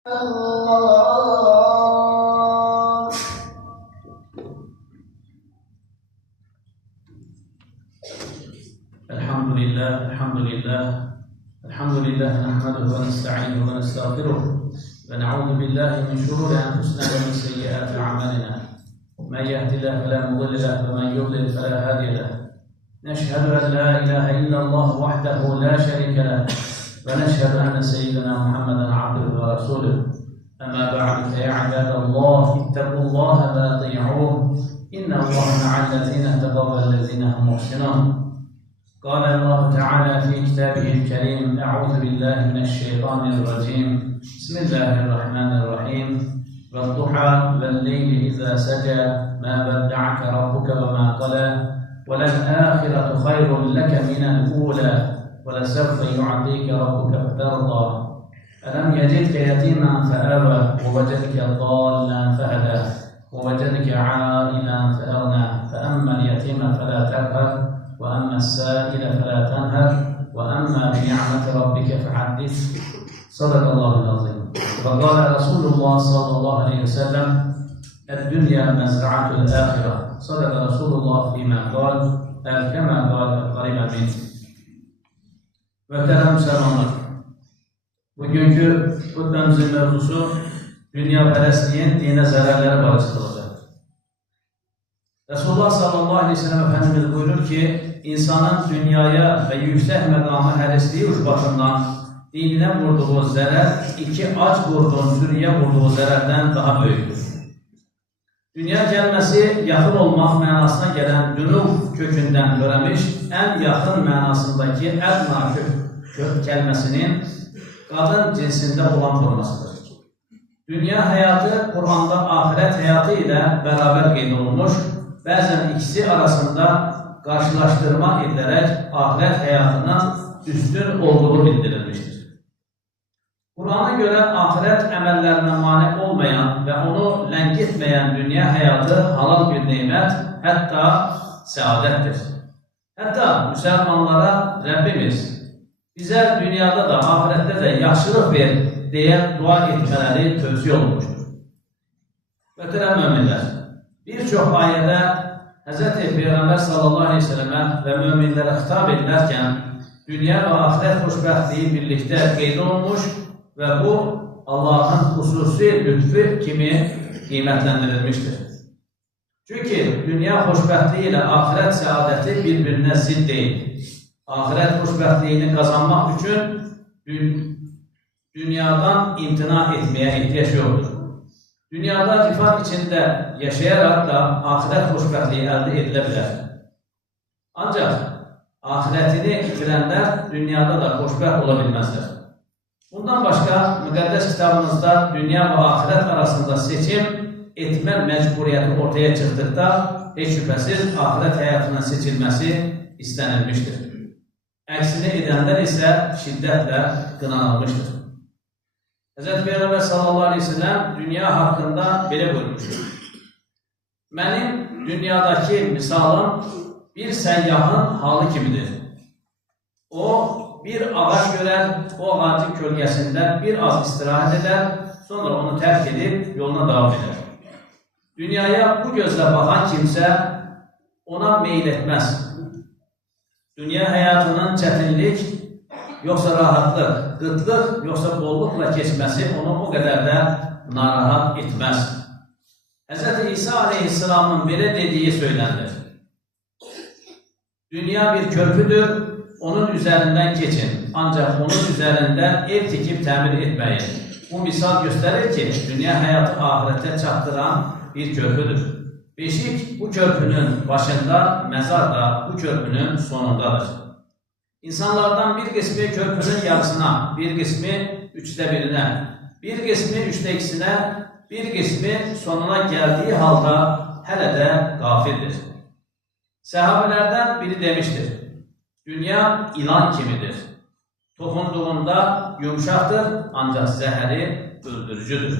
الله. الحمد لله نحمده ونستعينه ونستغفره ونعوذ بالله من شرور انفسنا ومن سيئات اعمالنا. من يهد الله فلا مضل له ومن يضلل فلا هادي له. نشهد ان لا اله الا الله وحده لا شريك له ونشهد ان سيدنا محمدا عبده ورسوله. اما بعد فيا عباد الله اتقوا الله واطيعوه ان الله مع الذين اتقوا والذين هم محسنون. قال الله تعالى في كتابه الكريم: أعوذ بالله من الشيطان الرجيم. بسم الله الرحمن الرحيم. والضحى والليل إذا سجى ما ودعك ربك وما قلى وللآخرة خير لك من الأولى ولسوف يعطيك ربك فترضى. ألم يجدك يتيما فآوى ووجدك ضالا فهدى ووجدك عائلا فأغنى فأما اليتيم فلا تقهر وأما السائل فلا تنهر وأما بنعمة ربك فحدث. صدق الله العظيم. وقال رسول الله صلى الله عليه وسلم: الدنيا مزرعة الآخرة. صدق رسول الله فيما قال كما قال قريب منه. Muhterem Müslümanlar, bugünkü hutbemizin mevzusu dünyapərəstliyin dine zararları barəsində. Resulullah sallallahu aleyhi ve sellem Efendimiz buyurur ki, insanın dünyaya ve yüksek məqamı hərisliyi uçbaşından dinine vurduğu zərər iki aç qurdun sürüyə vurduğu zərərdən daha böyükdür. Dünya gəlməsi yaxın olmaq mənasına gələn dünub kökündən törəmiş ən yaxın mənasındakı ədna kök kəlməsinin qadın cinsində olan formasıdır. Dünya həyatı Qur'anda ahirət həyatı ilə bərabər qeyd olunmuş, bəzən ikisi arasında qarşılaşdırma edilərək ahirət həyatının üstün olduğu bildirilmişdir. Qur'ana görə ahirət əməllərinə mane olmayan və onu ləngitməyən dünya həyatı halal bir neymət, hətta səadətdir. Hətta müsəlmanlara Rəbbimiz bizə dünyada da, ahirətdə də yaxşılıq ver deyə dua etmələri tövsiyə olunmuşdur. Möhtərəm möminlər, bir çox ayədə Hz. Peyğəmbər sallallahu aleyhi ve sellemə və möminlərə xitab edilərkən dünya və axirət xoşbəxtliyi birlikdə qeyd olunmuş və bu Allahın xüsusi lütfü kimi qiymətləndirilmişdir. Çünki dünya xoşbəxtliyi ilə axirət səadəti bir-birinə zidd deyil. Axirət xoşbəxtliyini qazanmaq üçün dünyadan imtina etməyə ehtiyac yoxdur. Dünyada rifah içində yaşayaraq da ahirət xoşbəxtliyi əldə edilə bilər. Ancaq ahirətini itirənlər dünyada da xoşbəxt ola bilməzlər. Bundan başqa, müqəddəs kitabımızda dünya və ahirət arasında seçim etmə məcburiyyəti ortaya çıxdıqda heç şübhəsiz ahirət həyatının seçilməsi istənilmişdir. Əksini edənlər isə şiddətlə qınanılmışdır. Hz. Peyğəmbər sallallahu aleyhi ve sellem dünya haqqında belə buyurmuşdur: Mənim dünyadakı misalım bir səyyahın halı kimidir. O, bir ağac görər, o ağacın kölgəsində bir az istirahət edər, sonra onu tərk edib yoluna davam edər. Dünyaya bu gözlə baxan kimsə ona meyil etməz. Dünya həyatının çətinlik, yoxsa rahatlıq, qıtlıq, yoxsa bolluqla keçməsi onu o qədər də narahat etməz. Hz. İsa aleyhisselamın belə dediyi söylənilir: Dünya bir körpüdür, onun üzərindən keçin, ancaq onun üzərində ev tikib təmir etməyin. Bu misal göstərir ki, dünya həyatı ahirətə çatdıran bir körpüdür. Beşik bu körpünün başında, məzar da bu körpünün sonundadır. İnsanlardan bir qismi körpünün yarısına, bir qismi üçdə birinə, bir qismi üçdə ikisinə, bir qismi sonuna gəldiyi halda hələ də qafildir. Səhabələrdən biri demişdir: Dünya ilan kimidir. Toxunduğunda yumuşaqdır, ancaq zəhəri öldürücüdür.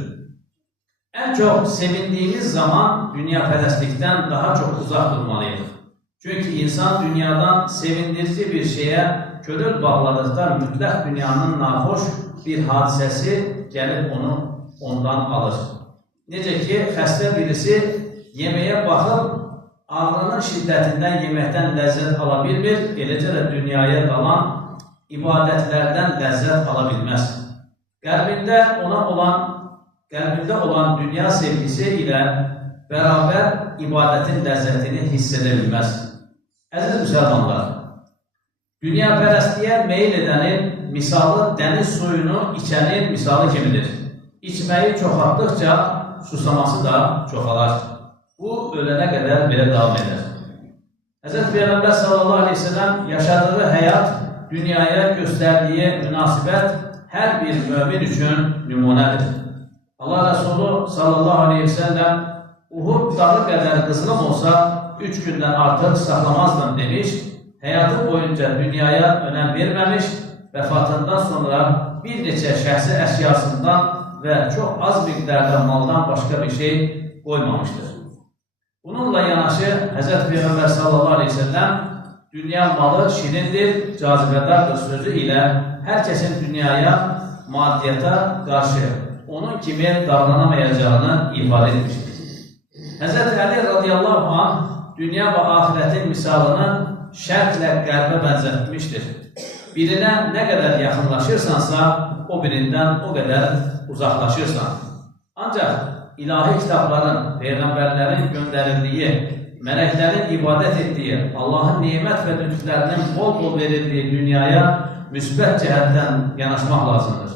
Ən çox sevindiyimiz zaman dünyapərəstlikdən daha çox uzaq durmalıyıq. Çünki insan dünyadan sevindirici bir şeyə könül bağladıqda mütləq dünyanın naxoş bir hadisəsi gəlib onu ondan alır. Necə ki, xəstə birisi yeməyə baxıb, ağrının şiddətindən yeməkdən ləzzət ala bilmir, eləcə də dünyaya qalan ibadətlərdən ləzzət ala bilməz. Qəlbində olan dünya sevgisi ilə bərabər ibadətin ləzzətini hiss edə bilməz. Əziz müsəlmanlar, dünyapərəstliyə meyil edənin misalı dəniz suyunu içənin misalı kimidir. İçməyi çoxaltdıqca susaması da çoxalar. Bu, ölənə qədər belə davam edir. Həzrət Peyğəmbər sallallahu aleyhi ve sellem yaşadığı həyat, dünyaya göstərdiyi münasibət hər bir mömin üçün nümunədir. Allah Resulü sallallahu aleyhi ve sellem Uhud dağı qədər qızılım olsa 3 gündən artıq saxlamazdım demiş, həyatı boyunca dünyaya önəm verməmiş, vəfatından sonra bir neçə şəxsi əşyasından və çox az miqdarda maldan başqa bir şey qoymamışdır. Bununla yanaşı Həzrət Peyğəmbər sallallahu aleyhi ve sellem dünya malı şirindir, cazibədardır sözü ilə hər kəsin dünyaya, maddiyyata qarşı onun kimi davranamayacağını ifadə etmişdir. Həzrət Əli radiyallahu anh dünya və ahirətin misalını şərqlə qərbə bənzətmişdir. Birinə nə qədər yaxınlaşırsansa, o birindən o qədər uzaqlaşırsan. Ancaq ilahi kitabların, peyğəmbərlərin göndərildiyi, mələklərin ibadət etdiyi, Allahın nimət və lütflərinin bol-bol verildiyi dünyaya müsbət cəhətdən yanaşmaq lazımdır.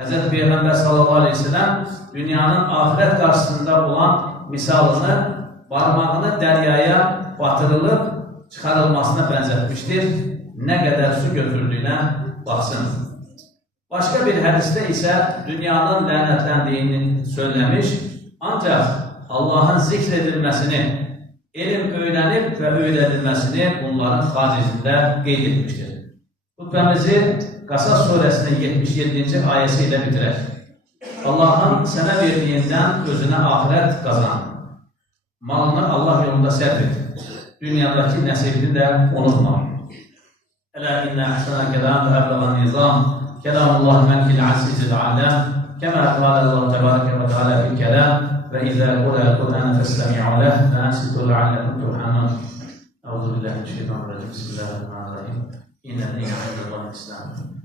Həzrət Peyğəmbər sallallahu aleyhi ve sellem dünyanın ahirət qarşısında olan misalını barmağını dəryaya batırılıb çıxarılmasına bənzətmişdir. Nə qədər su götürdüyünə baxsın. Başqa bir hədisdə isə dünyanın lənətləndiyini söyləmiş, ancaq Allahın zikr edilməsini, elm öyrənib və öyrədilməsini bunların xaricində qeyd etmişdir. Xutbəmizi Qasas surəsinin 77-ci ayəsi ilə bitirək. Allahın sənə verdiyindən özünə ahirət qazan. Malını Allah yolunda sərf et. Dünyadakı nəsibini də unutma. Ələ innə əhsənə kəlam və əbləğən nizam. Kəlamullah mənkil azizil aləm. Kəmə qalə Allah təbarəkə və teala fil kəlam. Və izə qurəl Qur'an fəstəmi'u ləh və ənsitu ləalləkum turhamun. Əuzu billahi mineşşeytanirracim. Bismillahirrahmanirrahim. İnnə dîne indəllahi İslam.